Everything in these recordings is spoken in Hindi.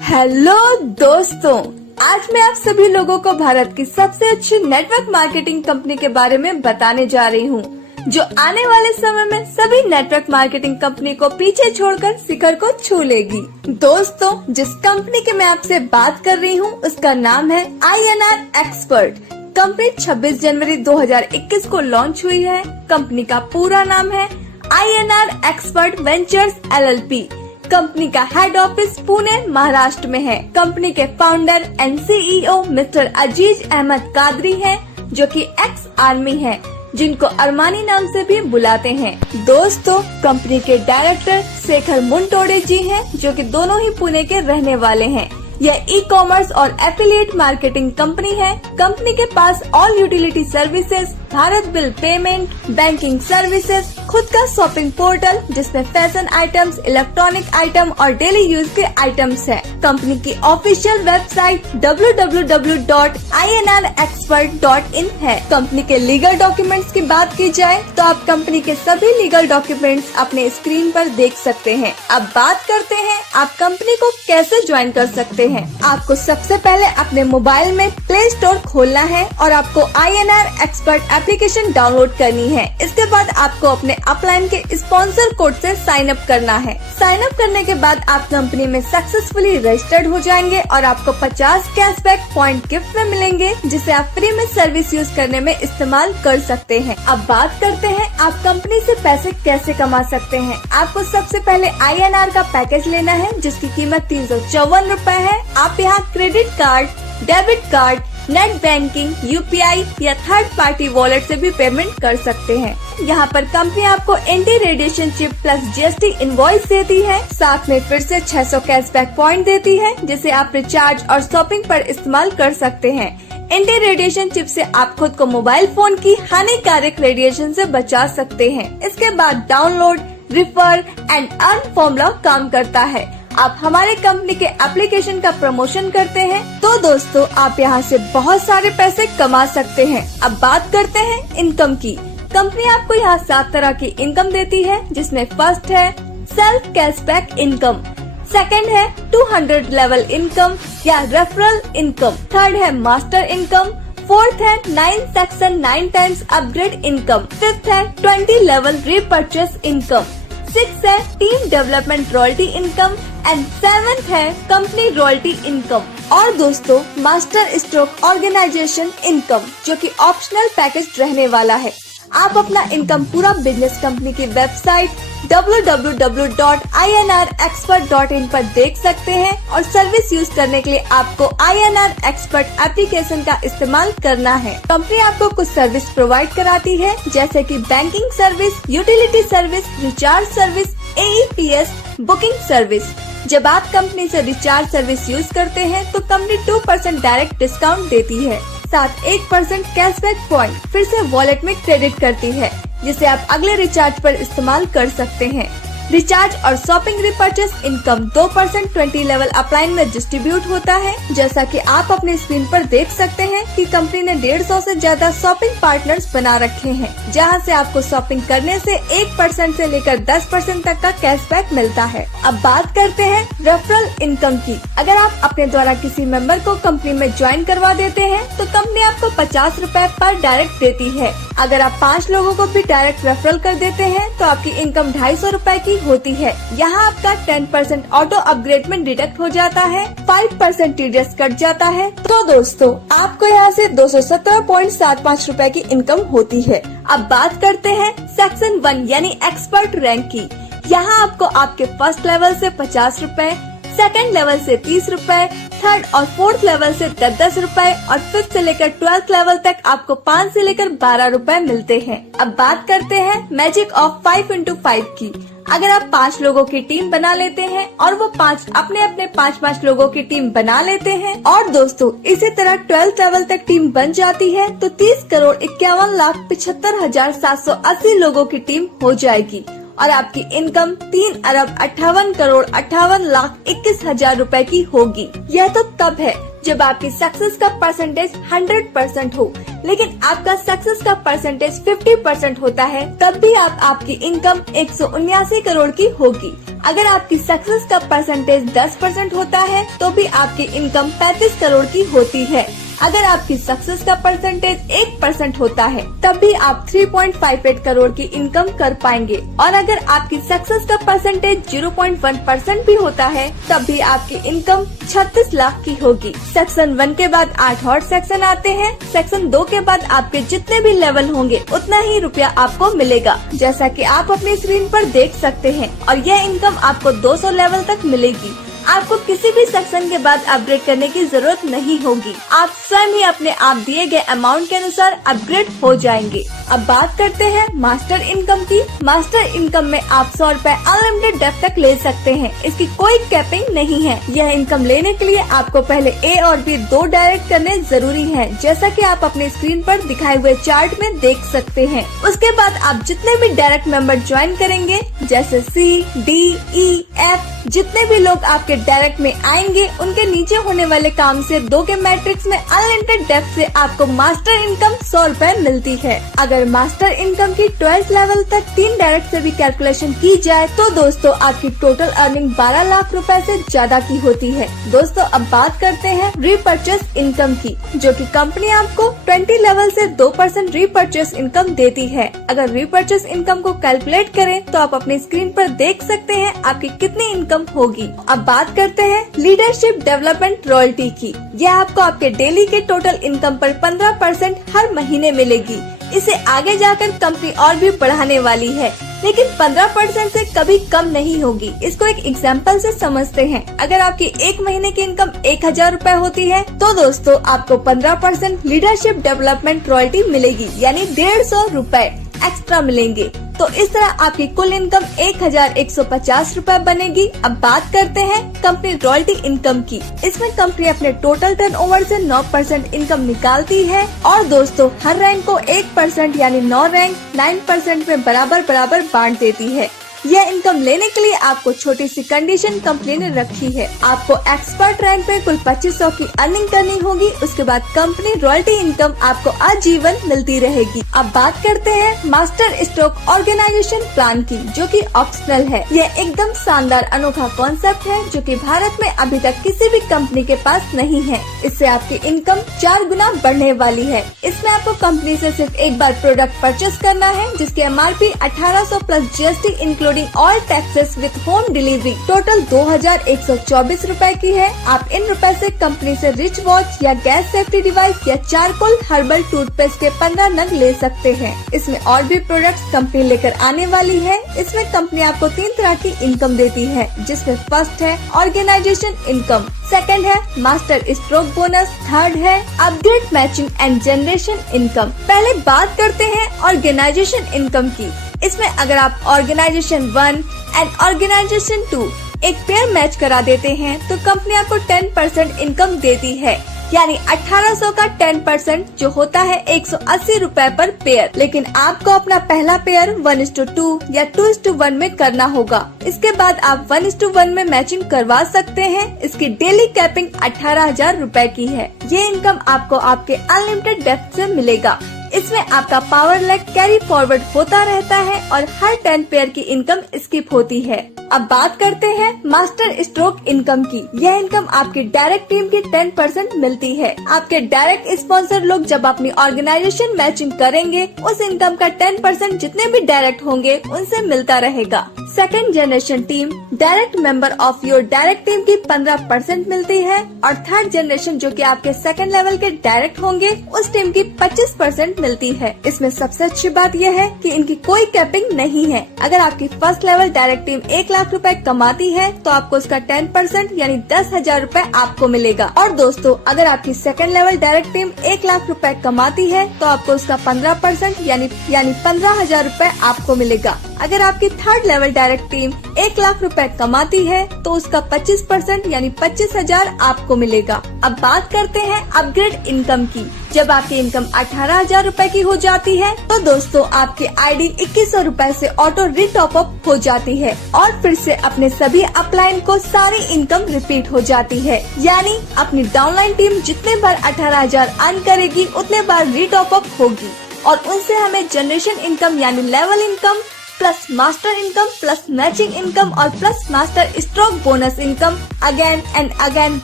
हेलो दोस्तों, आज मैं आप सभी लोगों को भारत की सबसे अच्छी नेटवर्क मार्केटिंग कंपनी के बारे में बताने जा रही हूँ, जो आने वाले समय में सभी नेटवर्क मार्केटिंग कंपनी को पीछे छोड़कर शिखर को छू लेगी। दोस्तों, जिस कंपनी की मैं आपसे बात कर रही हूँ उसका नाम है INR एक्सपर्ट। कंपनी 26 जनवरी 2021 को लॉन्च हुई है। कंपनी का पूरा नाम है INR expert ventures LLP। Company का हेड ऑफिस पुणे महाराष्ट्र में है। कंपनी के फाउंडर एंड CEO मिस्टर अजीज अहमद कादरी हैं, जो कि एक्स आर्मी है, जिनको अरमानी नाम से भी बुलाते हैं। दोस्तों, कंपनी के डायरेक्टर शेखर मुंटोडे जी हैं, जो कि दोनों ही पुणे के रहने वाले हैं। यह ई-कॉमर्स और एफिलिएट मार्केटिंग कंपनी है। कंपनी के पास all utility services, Bharat bill payment, banking services, खुद का शॉपिंग पोर्टल जिसमें फैशन आइटम्स, इलेक्ट्रॉनिक आइटम और डेली यूज के आइटम्स है। कंपनी की ऑफिशियल वेबसाइट www.inrexpert.in है। कंपनी के लीगल डॉक्यूमेंट्स की बात की जाए तो आप कंपनी के सभी लीगल डॉक्यूमेंट्स अपने स्क्रीन पर देख सकते हैं। अब बात करते हैं आप कंपनी को कैसे ज्वाइन कर सकते हैं। आपको सबसे पहले अपने मोबाइल में प्ले स्टोर खोलना है और आपको INR एक्सपर्ट एप्लीकेशन डाउनलोड करनी है। इसके बाद आपको अपने अपलाइन के स्पॉन्सर कोड से साइन अप करना है। साइन अप करने के बाद आप कंपनी में सक्सेसफुली रजिस्टर्ड हो जाएंगे और आपको 50 कैशबैक पॉइंट गिफ्ट में मिलेंगे, जिसे आप फ्री में सर्विस यूज करने में इस्तेमाल कर सकते हैं। अब बात करते हैं आप कंपनी से पैसे कैसे कमा सकते हैं। आपको सबसे पहले INR का पैकेज लेना है, जिसकी कीमत 354 रूपए है। आप यहाँ credit card, debit card, net banking, UPI या थर्ड पार्टी वॉलेट से भी पेमेंट कर सकते हैं। यहाँ पर कंपनी आपको anti radiation chip plus GST invoice देती है। साथ में फिर से 600 कैशबैक पॉइंट देती है, जिसे आप रिचार्ज और शॉपिंग पर इस्तेमाल कर सकते हैं। एंटी रेडिएशन चिप से आप खुद को मोबाइल फोन की हानिकारक रेडिएशन से बचा सकते हैं। इसके बाद download, refer and earn formula काम करता है। आप हमारे कंपनी के एप्लीकेशन का प्रमोशन करते हैं तो दोस्तों आप यहाँ से बहुत सारे पैसे कमा सकते हैं। अब बात करते हैं इनकम की। कंपनी आपको यहाँ 7 तरह की इनकम देती है, जिसमें फर्स्ट है सेल्फ कैशबैक इनकम, सेकंड है 200 लेवल इनकम या रेफरल इनकम, थर्ड है मास्टर इनकम, फोर्थ है 9 section 9 times upgrade income, fifth है 20 लेवल रीपर्चेस इनकम, 6 है team development royalty income and 7th है कंपनी रॉयल्टी इनकम। और दोस्तों मास्टर स्ट्रोक ऑर्गेनाइजेशन इनकम, जो कि ऑप्शनल पैकेज रहने वाला है। आप अपना इनकम पूरा बिजनेस कंपनी की वेबसाइट www.inrexpert.in पर देख सकते हैं और सर्विस यूज करने के लिए आपको INR एक्सपर्ट एप्लीकेशन का इस्तेमाल करना है। कंपनी आपको कुछ सर्विस प्रोवाइड कराती है, जैसे कि banking service, utility service, recharge service, AEPS, booking service. जब आप कंपनी से रिचार्ज सर्विस यूज करते हैं तो कंपनी 2% डायरेक्ट डिस्काउंट देती है, साथ 1% कैशबैक पॉइंट फिर से वॉलेट में क्रेडिट करती है, जिसे आप अगले रिचार्ज पर इस्तेमाल कर सकते हैं। रिचार्ज और shopping repurchase income 2% 20 level upline में डिस्ट्रीब्यूट होता है। जैसा कि आप अपने स्क्रीन पर देख सकते हैं कि कंपनी ने 150 से ज्यादा शॉपिंग पार्टनर्स बना रखे हैं, जहां से आपको शॉपिंग करने से 1% से लेकर 10% तक का कैशबैक मिलता है। अब बात करते हैं रेफरल इनकम की। अगर आप अपने द्वारा किसी मेंबर को कंपनी में ज्वाइन करवा देते हैं तो कंपनी आपको 50 रूपए पर डायरेक्ट देती है। अगर आप 5 लोगों को भी डायरेक्ट रेफरल कर देते हैं तो आपकी इनकम 250 रूपए की होती है। यहाँ आपका 10% ऑटो अपग्रेड में डिडक्ट हो जाता है, 5% TDS कट जाता है। तो दोस्तों आपको यहाँ से 217.75 रूपए की इनकम होती है। अब बात करते हैं सेक्शन 1 यानी एक्सपर्ट रैंक की। यहाँ आपको आपके फर्स्ट लेवल से 50 रूपए, सेकंड लेवल से 30 रूपए, थर्ड और फोर्थ लेवल से 10 रूपए और फिफ्थ से लेकर 12th लेवल तक आपको 5 से लेकर 12 रूपए मिलते हैं। अब बात करते हैं मैजिक ऑफ 5x5 की। अगर आप 5 लोगों की टीम बना लेते हैं और वो 5 अपने अपने 5 लोगों की टीम बना लेते हैं और दोस्तों इसी तरह 12th लेवल तक टीम बन जाती है तो 30,51,75,780 लोगों की टीम हो जाएगी और आपकी इनकम 3,58,58,21,000 रूपए की होगी। यह तो तब है जब आपकी सक्सेस का परसेंटेज 100% हो, लेकिन आपका सक्सेस का परसेंटेज 50% होता है, तब भी आपकी इनकम 179 करोड़ की होगी। अगर आपकी सक्सेस का परसेंटेज 10% होता है तो भी आपकी इनकम 35 करोड़ की होती है। अगर आपकी सक्सेस का परसेंटेज 1% होता है तब भी आप 3.58 करोड़ की इनकम कर पाएंगे, और अगर आपकी सक्सेस का परसेंटेज 0.1% भी होता है तब भी आपकी इनकम 36 लाख की होगी। सेक्शन 1 के बाद 8 और सेक्शन आते हैं। सेक्शन 2 के बाद आपके जितने भी लेवल होंगे उतना ही रुपया आपको मिलेगा, जैसा कि आप अपनी स्क्रीन पर देख सकते हैं, और यह इनकम आपको 200 लेवल तक मिलेगी। आपको किसी भी सेक्शन के बाद अपग्रेड करने की जरूरत नहीं होगी, आप स्वयं ही अपने आप दिए गए अमाउंट के अनुसार अपग्रेड हो जाएंगे। अब बात करते हैं मास्टर इनकम की। मास्टर इनकम में आप 100 रुपए अनलिमिटेड डेप्थ तक ले सकते हैं। इसकी कोई कैपिंग नहीं है। यह इनकम लेने के लिए आपको पहले ए और बी 2 डायरेक्ट करने जरूरी है, जैसा कि आप अपने स्क्रीन पर दिखाए हुए चार्ट में देख सकते हैं। उसके बाद आप जितने भी डायरेक्ट मेंबर ज्वाइन करेंगे, जैसे सी, डी, ई, एफ, जितने भी लोग आपके डायरेक्ट में आएंगे, उनके नीचे होने वाले काम से 2 के मैट्रिक्स में अनलिमिटेड डेप्थ से आपको मास्टर इनकम 100 रुपए मिलती है। अगर मास्टर इनकम की 12th लेवल तक 3 डायरेक्ट से भी कैलकुलेशन की जाए तो दोस्तों आपकी टोटल अर्निंग 12 लाख रुपए से ज्यादा की होती है। दोस्तों अब बात करते हैं रीपर्चेस इनकम की, जो कि कंपनी आपको 20 लेवल से 2% रीपर्चेस इनकम देती है। अगर रीपर्चेस इनकम को कैलकुलेट करें तो आप अपनी स्क्रीन पर देख सकते हैं आपकी कितनी इनकम होगी। अब बात करते हैं लीडरशिप डेवलपमेंट रॉयल्टी की। यह आपको आपके डेली के टोटल इनकम पर 15% हर महीने मिलेगी। इसे आगे जाकर कंपनी और भी बढ़ाने वाली है, लेकिन 15% से कभी कम नहीं होगी। इसको एक एग्जाम्पल से समझते हैं। अगर आपकी 1 महीने की इनकम 1000 रुपए होती है तो दोस्तों आपको 15% लीडरशिप डेवलपमेंट रॉयल्टी मिलेगी, यानी 150 रुपए एक्स्ट्रा मिलेंगे। तो इस तरह आपकी कुल इनकम 1150 रुपए बनेगी। अब बात करते हैं कंपनी रॉयल्टी इनकम की। इसमें कंपनी अपने टोटल टर्नओवर से 9% इनकम निकालती है, और दोस्तों हर रैंक को 1% यानी 9 रैंक 9% में बराबर बराबर बांट देती है। यह इनकम लेने के लिए आपको छोटी सी कंडीशन कंपनी ने रखी है। आपको एक्सपर्ट रैंक पे कुल 2500 की अर्निंग करनी होगी। उसके बाद कंपनी रॉयल्टी इनकम आपको आजीवन मिलती रहेगी। अब बात करते हैं मास्टर स्ट्रोक ऑर्गेनाइजेशन प्लान की, जो कि ऑप्शनल है। यह एकदम शानदार अनोखा कॉन्सेप्ट है जो कि भारत में अभी तक किसी भी कंपनी के पास नहीं है। इससे आपकी इनकम 4 गुना बढ़ने वाली है। इसमें आपको कंपनी से सिर्फ एक बार प्रोडक्ट परचेस करना है, जिसकी MRP 1800 plus GST including all taxes with home delivery total 2124 रुपए की है। आप इन रुपए से कंपनी से रिच वॉच या गैस सेफ्टी डिवाइस या चारकोल हर्बल टूथपेस्ट के 15 नग ले सकते हैं। इसमें और भी प्रोडक्ट्स कंपनी लेकर आने वाली है। इसमें कंपनी आपको 3 तरह की इनकम देती है, जिसमें फर्स्ट है ऑर्गेनाइजेशन इनकम, सेकंड है मास्टर स्ट्रोक बोनस, थर्ड है upgrade matching and generation income. पहले बात करते हैं ऑर्गेनाइजेशन इनकम की। इसमें अगर आप ऑर्गेनाइजेशन 1 एंड ऑर्गेनाइजेशन 2 एक पेयर मैच करा देते हैं तो कंपनी आपको 10% इनकम देती है, यानी 1800 का 10% जो होता है 180 रुपए पर पेयर। लेकिन आपको अपना पहला पेयर 1:2 या 2:1 में करना होगा। इसके बाद आप 1:1 में मैचिंग करवा सकते हैं। इसकी डेली कैपिंग 18,000 रुपए की है। ये इनकम आपको आपके अनलिमिटेड डेप्थ से मिलेगा। इसमें आपका पावर लेग कैरी फॉरवर्ड होता रहता है और हर 10 पेयर की इनकम स्किप होती है। अब बात करते हैं मास्टर स्ट्रोक इनकम की। यह इनकम आपकी डायरेक्ट टीम की 10% मिलती है। आपके डायरेक्ट स्पॉन्सर लोग जब अपनी ऑर्गेनाइजेशन मैचिंग करेंगे, उस इनकम का 10% जितने भी डायरेक्ट होंगे उनसे मिलता रहेगा। Second generation team direct member of your direct team की 15% मिलती है, और थर्ड जनरेशन जो कि आपके सेकंड लेवल के डायरेक्ट होंगे उस टीम की 25% मिलती है। इसमें सबसे अच्छी बात यह है कि इनकी कोई कैपिंग नहीं है। अगर आपकी first level direct team 1 lakh रुपए कमाती है तो आपको उसका 10% यानी 10,000 रुपए आपको मिलेगा। और दोस्तों अगर आपकी second level direct team 1 lakh रुपए कमाती है तो आपको उसका 15% यानी 15,000 रुपए आपको मिलेगा। अगर आपकी third level direct team 1 lakh रुपए कमाती है तो उसका 25% यानी 25,000 आपको मिलेगा। अब बात करते हैं अपग्रेड इनकम की। जब आपकी इनकम 18,000 रुपए की हो जाती है तो दोस्तों आपकी आईडी 2100 रुपए से ऑटो रिटॉप अप हो जाती है, और फिर से अपने सभी अपलाइन को सारी इनकम रिपीट हो जाती है। यानी अपनी डाउनलाइन टीम जितने बार 18,000 अर्न करेगी उतने बार रिटॉप अप होगी, और उनसे हमें जनरेशन इनकम यानी level income plus master income plus matching income और plus master stroke bonus income again and again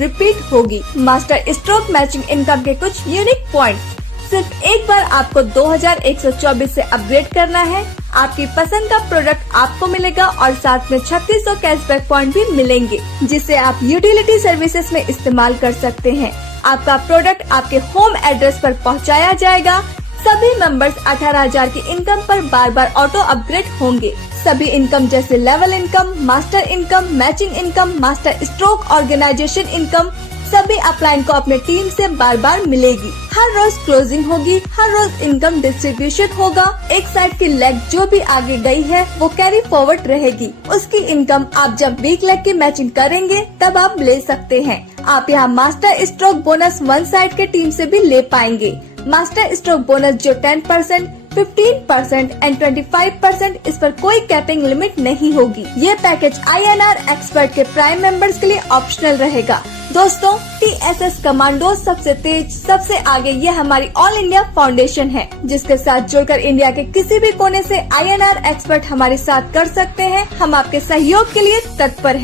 repeat होगी। मास्टर स्ट्रोक मैचिंग इनकम के कुछ यूनिक पॉइंट्स। सिर्फ एक बार आपको 2124 से अपग्रेड करना है। आपकी पसंद का प्रोडक्ट आपको मिलेगा और साथ में 3600 कैशबैक पॉइंट भी मिलेंगे, जिसे आप यूटिलिटी सर्विसेज में इस्तेमाल कर सकते हैं। आपका प्रोडक्ट आपके होम एड्रेस पर पहुंचाया जाएगा। सभी मेंबर्स 18,000 की इनकम पर बार बार ऑटो अपग्रेड होंगे। सभी इनकम जैसे level income, master income, matching income, master stroke, organisation income सभी अपलाइन को अपने टीम से बार बार मिलेगी। हर रोज क्लोजिंग होगी, हर रोज इनकम डिस्ट्रीब्यूशन होगा। एक साइड की लेग जो भी आगे गई है वो कैरी फॉरवर्ड रहेगी। उसकी इनकम आप जब वीक लेग की मैचिंग करेंगे तब आप ले सकते हैं। आप यहाँ master stroke bonus one side के टीम से भी ले पाएंगे। मास्टर स्ट्रोक बोनस जो 10%, 15% एंड 25%, इस पर कोई कैपिंग लिमिट नहीं होगी। ये पैकेज INR एक्सपर्ट के प्राइम मेंबर्स के लिए ऑप्शनल रहेगा। दोस्तों, TSS कमांडो सबसे तेज, सबसे आगे, ये हमारी ऑल इंडिया फाउंडेशन है, जिसके साथ जुड़कर इंडिया के किसी भी कोने से INR एक्सपर्ट हमारे साथ कर सकते हैं। हम आपके सहयोग के लिए तत्पर हैं।